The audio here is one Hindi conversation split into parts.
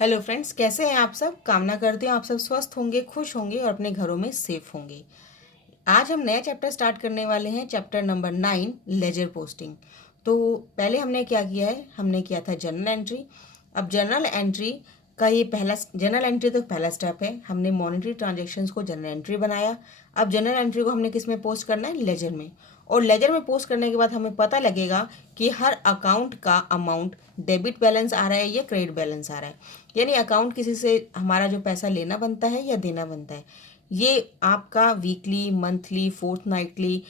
हेलो फ्रेंड्स, कैसे हैं आप सब। कामना करती हूँ आप सब स्वस्थ होंगे, खुश होंगे और अपने घरों में सेफ होंगे। आज हम नया चैप्टर स्टार्ट करने वाले हैं, चैप्टर नंबर 9, लेजर पोस्टिंग। तो पहले हमने क्या किया है, हमने किया था जर्नल एंट्री। अब जर्नल एंट्री का ये पहला जर्नल एंट्री तो पहला स्टेप है। हमने मॉनेटरी ट्रांजेक्शन्स को जर्नल एंट्री बनाया। अब जर्नल एंट्री को हमने किस में पोस्ट करना है, लेजर में। और लेजर में पोस्ट करने के बाद हमें पता लगेगा कि हर अकाउंट का अमाउंट डेबिट बैलेंस आ रहा है या क्रेडिट बैलेंस आ रहा है। यानी अकाउंट किसी से हमारा जो पैसा लेना बनता है या देना बनता है, ये आपका weekly, monthly, fourth Knightley,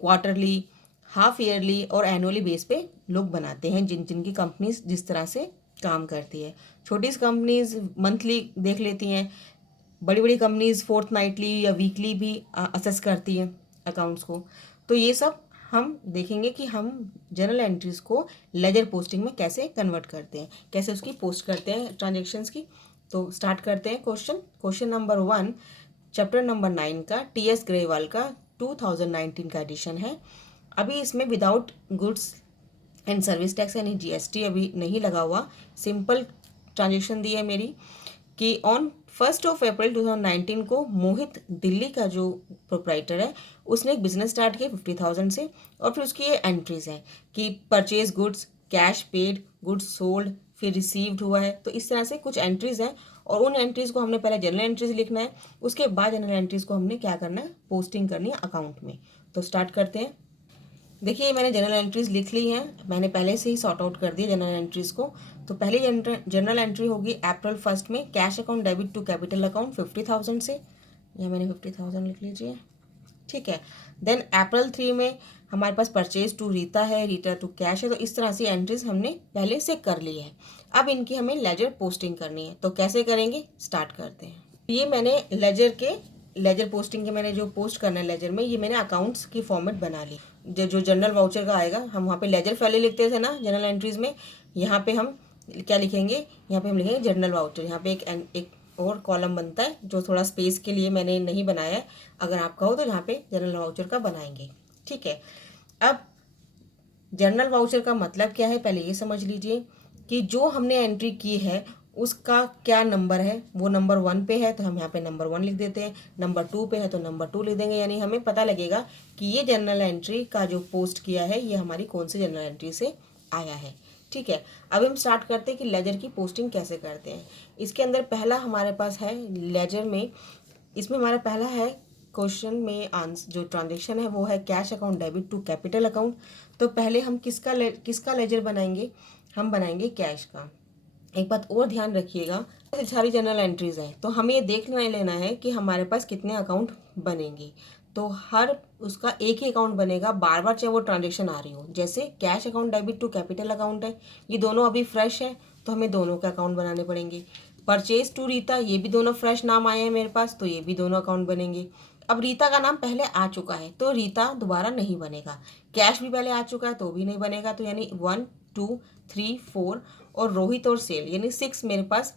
quarterly, half yearly और एनुअली बेस पे लोग बनाते हैं, जिनकी कंपनीज जिस तरह से काम करती है। छोटी कंपनीज मंथली देख लेती हैं, बड़ी बड़ी कंपनीज फोर्थ नाइटली या वीकली भी असेस करती हैं अकाउंट्स को। तो ये सब हम देखेंगे कि हम जर्नल एंट्रीज को लेजर पोस्टिंग में कैसे कन्वर्ट करते हैं, कैसे उसकी पोस्ट करते हैं ट्रांजेक्शन्स की। तो स्टार्ट करते हैं। क्वेश्चन नंबर 1, चैप्टर नंबर 9 का, टी.एस. ग्रेवाल का 2019 का एडिशन है। अभी इसमें without goods and service tax यानी जीएसटी अभी नहीं लगा हुआ, सिंपल ट्रांजेक्शन दी है मेरी कि ऑन 1 अप्रैल 2019 को मोहित, दिल्ली का जो प्रोप्राइटर है, उसने एक बिजनेस स्टार्ट किया 50,000 से। और फिर उसकी ये एंट्रीज हैं कि purchase goods, cash paid, goods sold, फिर रिसीव्ड हुआ है। तो इस तरह से कुछ एंट्रीज हैं और उन एंट्रीज को हमने पहले जनरल एंट्रीज लिखना है, उसके बाद जनरल एंट्रीज को हमने क्या करना है, पोस्टिंग करनी है अकाउंट में। तो स्टार्ट करते हैं। देखिए मैंने जनरल एंट्रीज लिख ली हैं, मैंने पहले से ही सॉर्ट आउट कर दिया जनरल एंट्रीज को। तो पहली जनरल एंट्री होगी अप्रैल 1 में, cash account debit to capital account 50,000 से। यहाँ मैंने 50,000 लिख लीजिए, ठीक है। देन अप्रैल 3 में हमारे पास परचेज टू रीता है, रीता टू कैश है। तो इस तरह से एंट्रीज हमने पहले से कर ली है। अब इनकी हमें लेजर पोस्टिंग करनी है। तो कैसे करेंगे, स्टार्ट करते हैं। ये मैंने लेजर पोस्टिंग के मैंने जो पोस्ट करना है लेजर में, ये मैंने अकाउंट्स की फॉर्मेट बना ली। जो जनरल वाउचर का आएगा, हम वहाँ पे लेजर पहले लिखते थे ना जनरल एंट्रीज में, यहाँ पे हम क्या लिखेंगे, यहाँ पे हम लिखेंगे जनरल वाउचर। यहाँ पे एक और कॉलम बनता है जो थोड़ा स्पेस के लिए मैंने नहीं बनाया है, अगर आपका हो तो यहाँ पे जनरल वाउचर का बनाएंगे, ठीक है। अब जनरल वाउचर का मतलब क्या है, पहले ये समझ लीजिए कि जो हमने एंट्री की है उसका क्या नंबर है। वो नंबर 1 पे है तो हम यहाँ पे नंबर 1 लिख देते हैं, नंबर 2 पे है तो नंबर 2 लिख देंगे। यानी हमें पता लगेगा कि ये जनरल एंट्री का जो पोस्ट किया है ये हमारी कौन सी जनरल एंट्री से आया है, ठीक है। अब हम स्टार्ट करते हैं कि लेजर की पोस्टिंग कैसे करते हैं। इसके अंदर पहला हमारे पास है लेजर में, इसमें हमारा पहला है क्वेश्चन में आंसर, जो ट्रांजेक्शन है वो है cash account debit to capital account. तो पहले हम किसका लेजर बनाएंगे, हम बनाएंगे कैश का। एक बात और ध्यान रखिएगा, सारी जनरल एंट्रीज हैं तो हमें ये देख लेना है कि हमारे पास कितने अकाउंट बनेंगे। तो हर उसका एक ही अकाउंट बनेगा, बार बार चाहे वो ट्रांजेक्शन आ रही हो। जैसे cash account debit to capital account है, ये दोनों अभी फ्रेश है तो हमें दोनों के अकाउंट बनाने पड़ेंगे। परचेज टू रीता, ये भी दोनों फ्रेश नाम आए हैं मेरे पास, तो ये भी दोनों अकाउंट बनेंगे। अब रीता का नाम पहले आ चुका है तो रीता दोबारा नहीं बनेगा। कैश भी पहले आ चुका है तो भी नहीं बनेगा। तो यानी 1, 2, 3, 4 और रोहित और सेल यानी 6 मेरे पास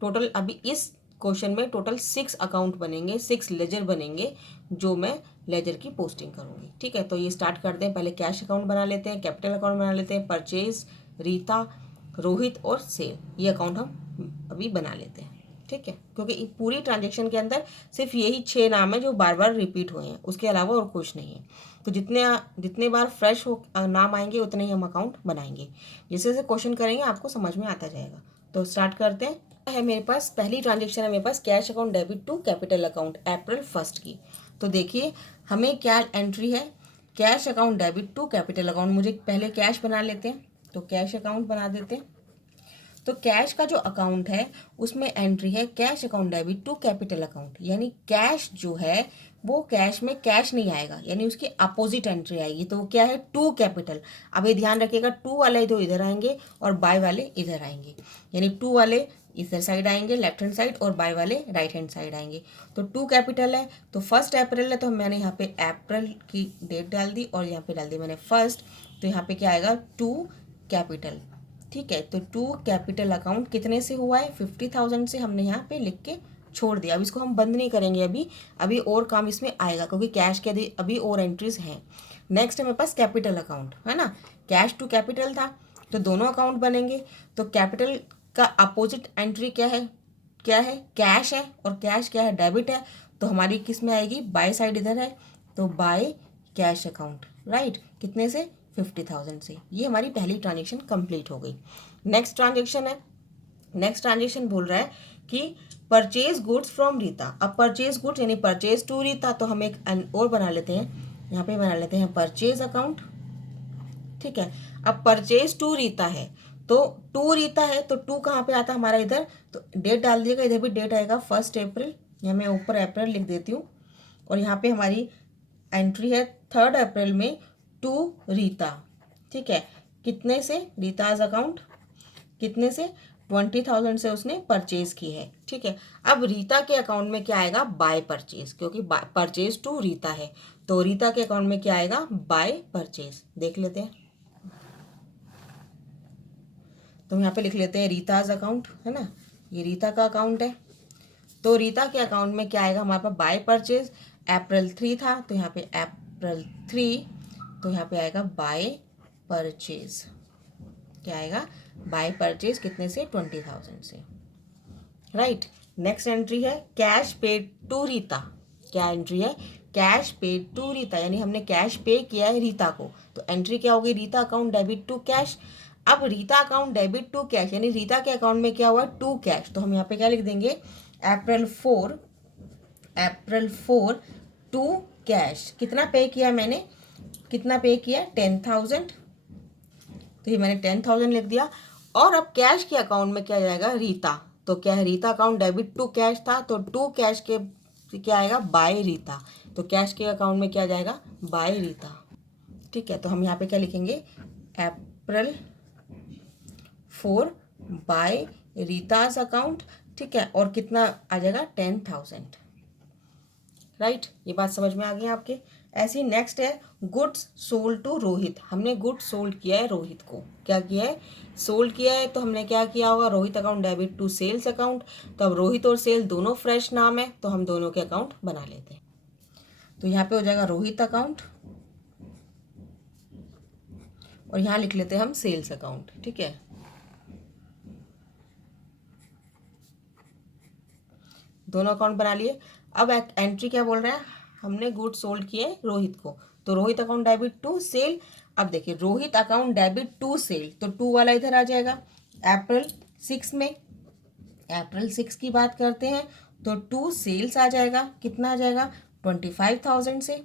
टोटल। अभी इस क्वेश्चन में टोटल 6 अकाउंट बनेंगे, 6 लेजर बनेंगे जो मैं लेजर की पोस्टिंग करूँगी, ठीक है। तो ये स्टार्ट करते हैं। पहले कैश अकाउंट बना लेते हैं, कैपिटल अकाउंट बना लेते हैं, परचेज, रीता, रोहित और सेल, ये अकाउंट हम अभी बना लेते हैं, ठीक है। क्योंकि पूरी ट्रांजेक्शन के अंदर सिर्फ यही 6 नाम है जो बार बार रिपीट हुए हैं, उसके अलावा और कुछ नहीं है। तो जितने बार फ्रेश हो नाम आएंगे उतने ही हम अकाउंट बनाएंगे। जैसे जैसे क्वेश्चन करेंगे आपको समझ में आता जाएगा। तो स्टार्ट करते हैं। है मेरे पास पहली ट्रांजेक्शन है मेरे पास cash account debit to capital account April 1 की। तो देखिए हमें क्या एंट्री है, cash account debit to capital account. मुझे पहले कैश बना लेते हैं, तो कैश अकाउंट बना देते हैं। तो कैश का जो अकाउंट है उसमें एंट्री है cash account debit to capital account. यानी कैश जो है वो कैश में कैश नहीं आएगा, यानी उसकी अपोजिट एंट्री आएगी। तो वो क्या है, टू कैपिटल। अब ये ध्यान रखिएगा, टू वाले तो इधर आएंगे और बाय वाले इधर आएंगे। यानी टू वाले इधर साइड आएंगे लेफ्ट हैंड साइड और बाय वाले राइट हैंड साइड आएंगे। तो टू कैपिटल है तो 1 अप्रैल है तो मैंने यहाँ पे अप्रैल की डेट डाल दी और यहाँ पे डाल दी मैंने 1। तो यहाँ पे क्या आएगा, टू कैपिटल, ठीक है। तो टू कैपिटल अकाउंट कितने से हुआ है, 50,000 से हमने यहाँ पे लिख के छोड़ दिया। अब इसको हम बंद नहीं करेंगे, अभी और काम इसमें आएगा क्योंकि कैश के अभी और एंट्रीज हैं। नेक्स्ट है मेरे पास कैपिटल अकाउंट, है ना। कैश टू कैपिटल था तो दोनों अकाउंट बनेंगे। तो कैपिटल इसका अपोजिट एंट्री क्या है, कैश है, और कैश क्या है, डेबिट है। तो हमारी किस में आएगी, बाय साइड इधर है, तो बाय कैश अकाउंट, राइट। कितने से, 50,000 से। ये हमारी पहली ट्रांजेक्शन कंप्लीट हो गई। नेक्स्ट ट्रांजेक्शन है, नेक्स्ट ट्रांजेक्शन बोल रहा है कि परचेज गुड्स फ्रॉम रीता। अब परचेज गुड्स यानी परचेज टू रीता, तो हम एक और बना लेते हैं, यहाँ पे बना लेते हैं परचेज अकाउंट, ठीक है। अब परचेज टू रीता है, तो टू रीता है, तो टू कहाँ पे आता है हमारा, इधर। तो डेट डाल दिएगा, इधर भी डेट आएगा 1 अप्रैल, यहाँ मैं ऊपर अप्रैल लिख देती हूँ। और यहाँ पे हमारी एंट्री है 3 अप्रैल में टू रीता, ठीक है। कितने से, रीताज अकाउंट, कितने से, 20,000 से उसने परचेज की है, ठीक है। अब रीता के अकाउंट में क्या आएगा, बाय परचेज, क्योंकि परचेज टू रीता है, तो रीता के अकाउंट में क्या आएगा, बाय परचेज। देख लेते हैं, तो यहाँ पे लिख लेते हैं रीताज अकाउंट, है ना, ये रीता का अकाउंट है। तो रीता के अकाउंट में क्या आएगा हमारे पास, बाय परचेज। अप्रैल 3 था, तो यहाँ पे अप्रैल 3, तो यहाँ पे आएगा बाय परचेज, क्या आएगा, बाय परचेज, कितने से, 20,000 से, राइट। नेक्स्ट एंट्री है कैश पेड टू रीता। क्या एंट्री है, कैश पेड टू रीता, यानी हमने कैश पे किया है रीता को, तो एंट्री क्या होगी, Rita account debit to cash. अब Rita account debit to cash, यानी रीता के अकाउंट में क्या हुआ, टू कैश, तो हम यहाँ पे क्या लिख देंगे, अप्रैल 4 टू कैश। कितना पे किया मैंने, कितना पे किया, 10,000, तो ये मैंने 10,000 लिख दिया। और अब कैश के अकाउंट में क्या जाएगा, रीता, तो क्या है, Rita account debit to cash था, तो टू कैश के क्या आएगा, बाय रीता, तो कैश के अकाउंट में क्या जाएगा, बाय रीता, ठीक है। तो हम यहाँ पे क्या लिखेंगे, अप्रैल 4 बाय रीताज अकाउंट, ठीक है। और कितना आ जाएगा, 10,000, राइट। ये बात समझ में आ गई आपके। ऐसी नेक्स्ट है गुड्स सोल्ड टू रोहित। हमने गुड्स सोल्ड किया है रोहित को, क्या किया है, सोल्ड किया है, तो हमने क्या किया होगा, Rohit account debit to sales account. तो अब रोहित और सेल दोनों फ्रेश नाम है, तो हम दोनों के अकाउंट बना लेते हैं। तो यहाँ पे हो जाएगा रोहित अकाउंट, और यहाँ लिख लेते हैं हम सेल्स अकाउंट, ठीक है। दोनों अकाउंट बना लिए। अब एंट्री क्या बोल रहा है, हमने गुड सोल्ड किए रोहित को, तो Rohit account debit to sale. अब देखिए Rohit account debit to sale, तो टू वाला इधर आ जाएगा। अप्रैल 6 में, अप्रैल 6 की बात करते हैं, तो टू सेल्स आ जाएगा, कितना आ जाएगा, 25,000 से,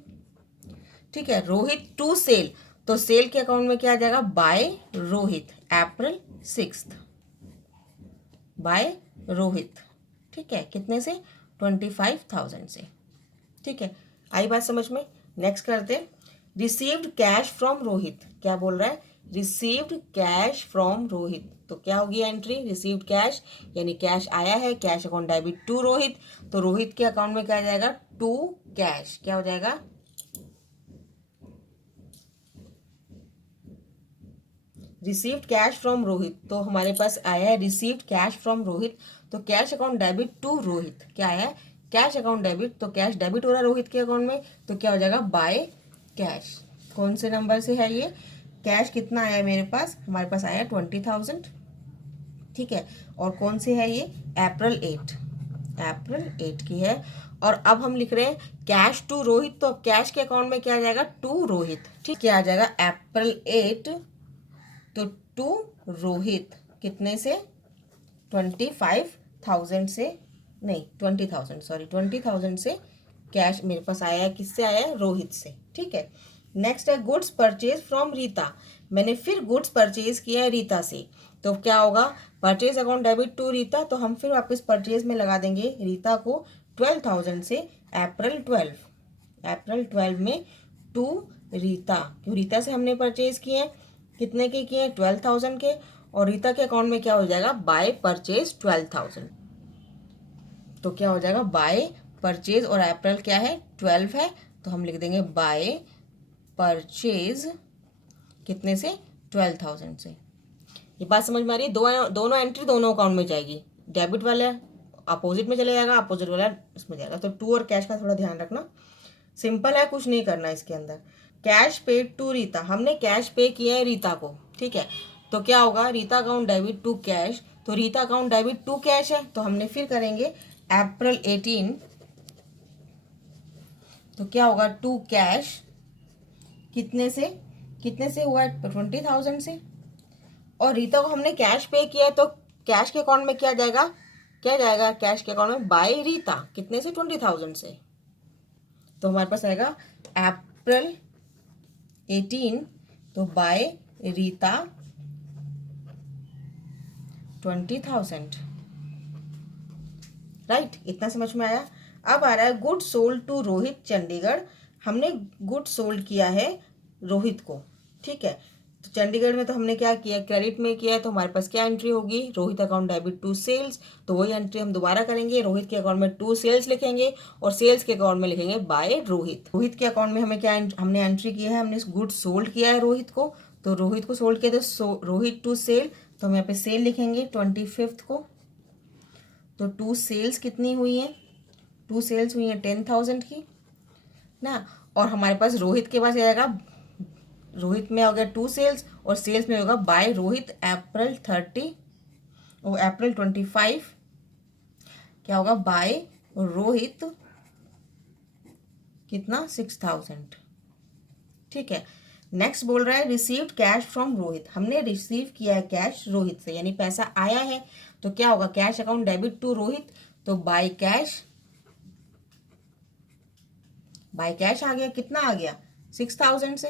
ठीक है। रोहित टू सेल, तो सेल के अकाउंट में क्या आ जाएगा, बाय रोहित, अप्रैल 6 बाय रोहित, ठीक है। कितने से, 25,000 से, ठीक है। आई बात समझ में। नेक्स्ट करते, रिसीव्ड कैश फ्रॉम रोहित। क्या बोल रहा है, रिसीव्ड कैश फ्रॉम रोहित, तो क्या होगी एंट्री, रिसीव्ड कैश, यानी कैश आया है, cash account debit to Rohit, तो रोहित के अकाउंट में क्या आ जाएगा, टू कैश, क्या हो जाएगा, रिसीव्ड कैश फ्रॉम रोहित। तो हमारे पास आया है रिसीव्ड कैश फ्रॉम रोहित, तो cash account debit to Rohit, क्या आया है, कैश अकाउंट डेबिट, तो कैश डेबिट हो रहा है रोहित के अकाउंट में, तो क्या हो जाएगा, बाय कैश। कौन से नंबर से है ये, कैश कितना आया है मेरे पास, हमारे पास आया 20,000, ठीक है। और कौन से है ये, अप्रैल 8 की है। और अब हम लिख रहे हैं कैश टू रोहित, तो कैश के अकाउंट में क्या आ जाएगा, टू रोहित, ठीक, क्या आ जाएगा, अप्रैल 8, तो टू रोहित, कितने से, 25,000 से, नहीं 20,000, सॉरी 20,000 से कैश मेरे पास आया है, किससे आया है, रोहित से, ठीक है। नेक्स्ट है गुड्स परचेज फ्रॉम रीता। मैंने फिर गुड्स परचेज किया है रीता से, तो क्या होगा, purchase account debit to Rita, तो हम फिर वापस परचेज में लगा देंगे रीता को 12,000 से अप्रैल 12 में टू रीता, क्यों रीता से हमने परचेज किए हैं, कितने के किए हैं, 12,000 के, और रीता के अकाउंट में क्या हो जाएगा, बाय परचेज 12,000, तो क्या हो जाएगा, बाय परचेज, और अप्रैल क्या है, 12 है, तो हम लिख देंगे बाय परचेज, कितने से, 12,000 से। ये बात समझ में आ रही है, दोनों एंट्री दोनों अकाउंट में जाएगी, डेबिट वाला अपोजिट में चले जाएगा, अपोजिट वाला इसमें जाएगा, तो टू और कैश का थोड़ा ध्यान रखना, सिंपल है, कुछ नहीं करना इसके अंदर। कैश पेड टू रीता, हमने कैश पे किया है रीता को, ठीक है, तो क्या होगा, Rita account debit to cash, तो Rita account debit to cash है, तो हमने फिर करेंगे अप्रैल 18, तो क्या होगा टू कैश, कितने से हुआ है 20,000 से। और रीता को हमने कैश पे किया है, तो कैश के अकाउंट में क्या जाएगा कैश के अकाउंट में बाय रीता, कितने से 20,000 से। तो हमारे पास आएगा अप्रैल 18, तो बाय रीता 20,000, राइट। इतना समझ में आया। अब आ रहा है good sold to Rohit Chandigarh. हमने गुड सोल्ड किया है रोहित को, ठीक है। तो चंडीगढ़ में तो हमने क्या किया, क्रेडिट में किया है, तो हमारे पास क्या एंट्री होगी, Rohit account debit to sales. तो वही एंट्री हम दोबारा करेंगे, रोहित के अकाउंट में टू सेल्स लिखेंगे और सेल्स के अकाउंट में लिखेंगे बाय रोहित। रोहित के अकाउंट में हमें क्या हमने एंट्री किया है, हमने गुड सोल्ड किया है रोहित को, तो रोहित को सोल्ड किया तो रोहित टू सेल, तो हम यहाँ पे सेल लिखेंगे 25 को। तो टू सेल्स कितनी हुई है, टू सेल्स हुई है 10,000 की ना। और हमारे पास रोहित के पास आएगा, रोहित में हो गया टू सेल्स और सेल्स में होगा बाय रोहित अप्रैल 30 और अप्रैल 25, क्या होगा बाय रोहित कितना 6,000, ठीक है। नेक्स्ट बोल रहा है रिसीव्ड कैश फ्रॉम रोहित। हमने रिसीव किया है कैश रोहित से, यानी पैसा आया है, तो क्या होगा cash account debit to Rohit, तो बाय कैश आ गया, कितना आ गया 6,000 से,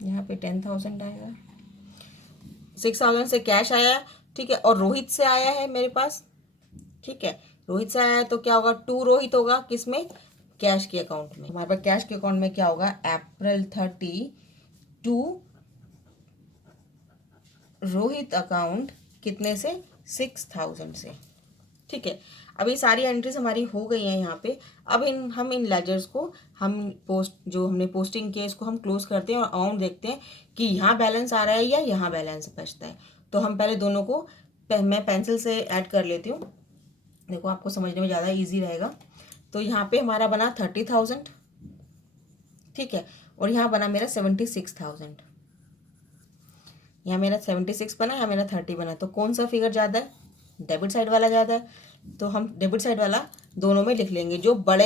यहाँ पे 10,000 आएगा, 6,000 से कैश आया, ठीक है। और रोहित से आया है मेरे पास, ठीक है, रोहित से आया है, तो क्या होगा टू रोहित होगा, किसमें कैश के अकाउंट में। हमारे पास कैश के अकाउंट में क्या होगा अप्रैल 30 टू रोहित अकाउंट कितने से 6,000 से, ठीक है। अभी सारी एंट्रीज हमारी हो गई हैं यहाँ पे। अब हम इन लेजर्स को जो हमने पोस्टिंग किया इसको हम क्लोज करते हैं और अमाउंट देखते हैं कि यहाँ बैलेंस आ रहा है या यहाँ बैलेंस बचता है। तो हम पहले दोनों को मैं पेंसिल से ऐड कर लेती हूँ, देखो आपको समझने में ज़्यादा ईजी रहेगा। तो यहाँ पे हमारा बना 30,000, ठीक है, और यहाँ बना मेरा 76,000, यहाँ मेरा 76 बना, यहाँ मेरा 30 बना। तो कौन सा फिगर ज़्यादा है, डेबिट साइड वाला ज़्यादा है, तो हम डेबिट साइड वाला दोनों में लिख लेंगे। जो बड़ा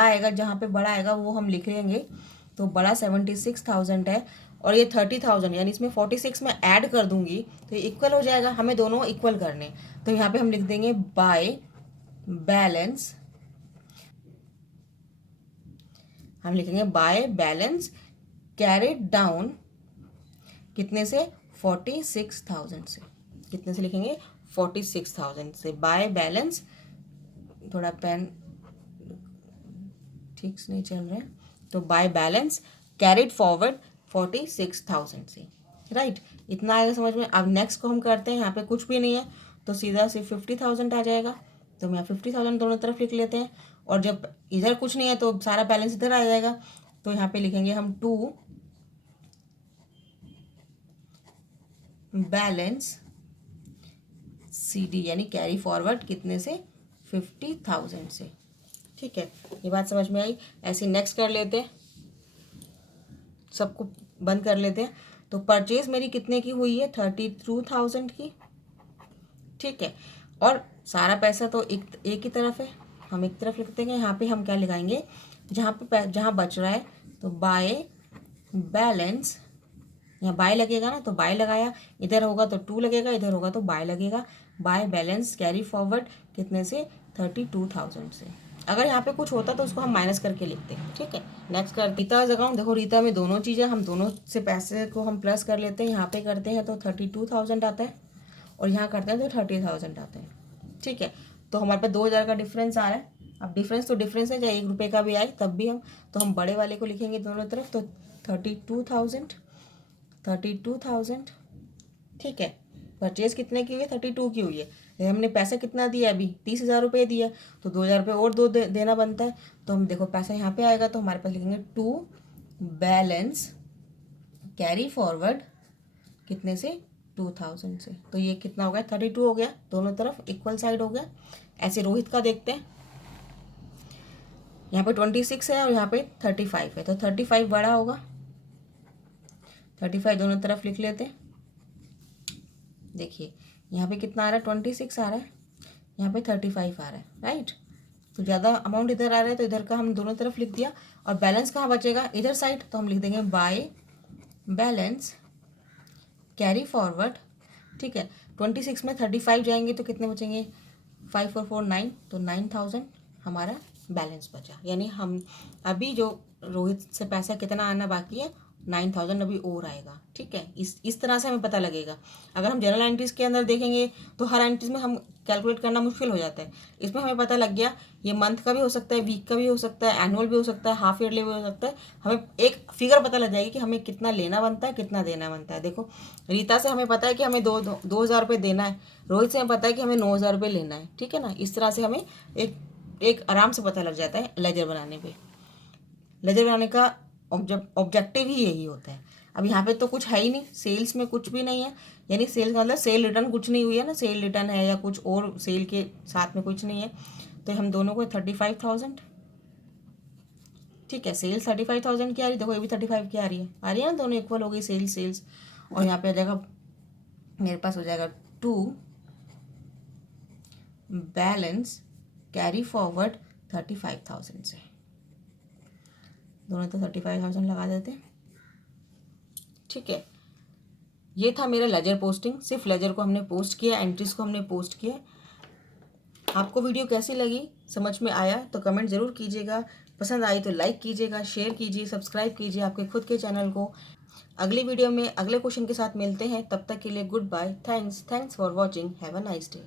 आएगा, जहाँ पे बड़ा आएगा वो हम लिख लेंगे। तो बड़ा 76,000 है और ये 30,000, यानी इसमें 46 में ऐड कर दूंगी तो ये इक्वल हो जाएगा, हमें दोनों इक्वल करने। तो यहाँ पे हम लिख देंगे बाय बैलेंस, हम लिखेंगे बाय बैलेंस कैरिड डाउन कितने से 46,000 से, कितने से लिखेंगे 46,000 से। बाय बैलेंस, थोड़ा पेन ठीक से नहीं चल रहा है, तो बाय बैलेंस कैरिड फॉरवर्ड 46,000 से, राइट। इतना आएगा समझ में। अब नेक्स्ट को हम करते हैं, यहाँ पे कुछ भी नहीं है तो सीधा सिर्फ 50,000 आ जाएगा, तो हम यहाँ 50,000 दोनों तरफ लिख लेते हैं। और जब इधर कुछ नहीं है तो सारा बैलेंस इधर आ जाएगा, तो यहाँ पे लिखेंगे हम टू बैलेंस CD यानी कैरी फॉरवर्ड कितने से 50,000 से, ठीक है। ये बात समझ में आई। ऐसे नेक्स्ट कर लेते हैं, सबको बंद कर लेते हैं। तो परचेज मेरी कितने की हुई है 32,000 की, ठीक है। और सारा पैसा तो एक ही तरफ है, हम एक तरफ लिखते हैं। यहाँ पे हम क्या लगाएंगे, जहाँ बच रहा है तो बाय बैलेंस, यहाँ बाय लगेगा ना तो बाय लगाया, इधर होगा तो टू लगेगा, इधर होगा तो बाय लगेगा। बाय बैलेंस कैरी फॉरवर्ड कितने से 32,000 से। अगर यहाँ पे कुछ होता तो उसको हम माइनस करके लिखते हैं, ठीक है। नेक्स्ट कर रीताज अकाउंट। देखो रीता में दोनों चीज़ें, हम दोनों से पैसे को हम प्लस कर लेते हैं। यहाँ पे करते हैं तो 32,000 आता है और यहाँ करते हैं तो 30,000 आता है, ठीक है। तो हमारे पास 2,000 का डिफरेंस आ रहा है। अब डिफरेंस तो डिफरेंस है, चाहे 1 रुपये का भी आए तब भी हम बड़े वाले को लिखेंगे दोनों तरफ। तो 32,000, ठीक है। परचेज कितने की हुई है 32 की हुई है। हमने पैसा कितना दिया अभी 30,000 रुपये दिया, तो 2,000 रुपये और देना बनता है। तो हम देखो पैसा यहाँ पे आएगा तो हमारे पास लिखेंगे टू बैलेंस कैरी फॉरवर्ड कितने से 2,000 से। तो ये कितना हो गया 32 हो गया, दोनों तरफ इक्वल साइड हो गया। ऐसे रोहित का देखते हैं, यहाँ पे 26 है और यहाँ पे 35 है, तो 35 बड़ा होगा, 35 दोनों तरफ लिख लेते हैं। देखिए यहाँ पे कितना आ रहा है, 26 आ रहा है, यहाँ पे 35 आ रहा है, राइट। तो ज़्यादा अमाउंट इधर आ रहा है तो इधर का हम दोनों तरफ लिख दिया। और बैलेंस कहाँ बचेगा, इधर साइड, तो हम लिख देंगे बाय बैलेंस कैरी फॉरवर्ड। ठीक है, 26 में 35 जाएंगे तो कितने बचेंगे, 5 और 4 9, तो 9000 हमारा बैलेंस बचा। यानी हम अभी जो रोहित से पैसा कितना आना बाकी है, 9000 अभी और आएगा। ठीक है, इस तरह से हमें पता लगेगा। अगर हम जनरल एंट्रीज के अंदर देखेंगे तो हर एंट्रीज में हम कैलकुलेट करना मुश्किल हो जाता है। इसमें हमें पता लग गया, ये मंथ का भी हो सकता है, वीक का भी हो सकता है, एनुअल भी हो सकता है, हाफ ईयरली भी हो सकता है। हमें एक फिगर पता लग जाएगी कि हमें कितना लेना बनता है, कितना देना बनता है। देखो रीता से हमें पता है कि हमें 2000 रुपये देना है, रोहित से हमें पता है कि हमें 9000 रुपये लेना है। ठीक है ना, इस तरह से हमें एक आराम से पता लग जाता है लेजर बनाने पे। लेजर बनाने का ऑब्जेक्टिव ही यही होता है। अब यहाँ पे तो कुछ है ही नहीं, सेल्स में कुछ भी नहीं है, यानी सेल्स का मतलब सेल रिटर्न कुछ नहीं हुई है ना, सेल रिटर्न है या कुछ और सेल के साथ में कुछ नहीं है। तो हम दोनों को 35,000, ठीक है, सेल्स 35,000 की आ रही है, देखो ये भी 35 की आ रही है ना, दोनों इक्वल हो गई सेल्स। और यहाँ पे आ जाएगा, मेरे पास हो जाएगा टू बैलेंस कैरी फॉरवर्ड 35,000 से, दोनों तो 35,000 लगा देते हैं। ठीक है, ये था मेरा लेजर पोस्टिंग। सिर्फ लेजर को हमने पोस्ट किया, एंट्रीज को हमने पोस्ट किया। आपको वीडियो कैसी लगी, समझ में आया तो कमेंट ज़रूर कीजिएगा। पसंद आई तो लाइक कीजिएगा, शेयर कीजिए, सब्सक्राइब कीजिए आपके खुद के चैनल को। अगली वीडियो में अगले क्वेश्चन के साथ मिलते हैं, तब तक के लिए goodbye. Thanks for watching, have a nice day.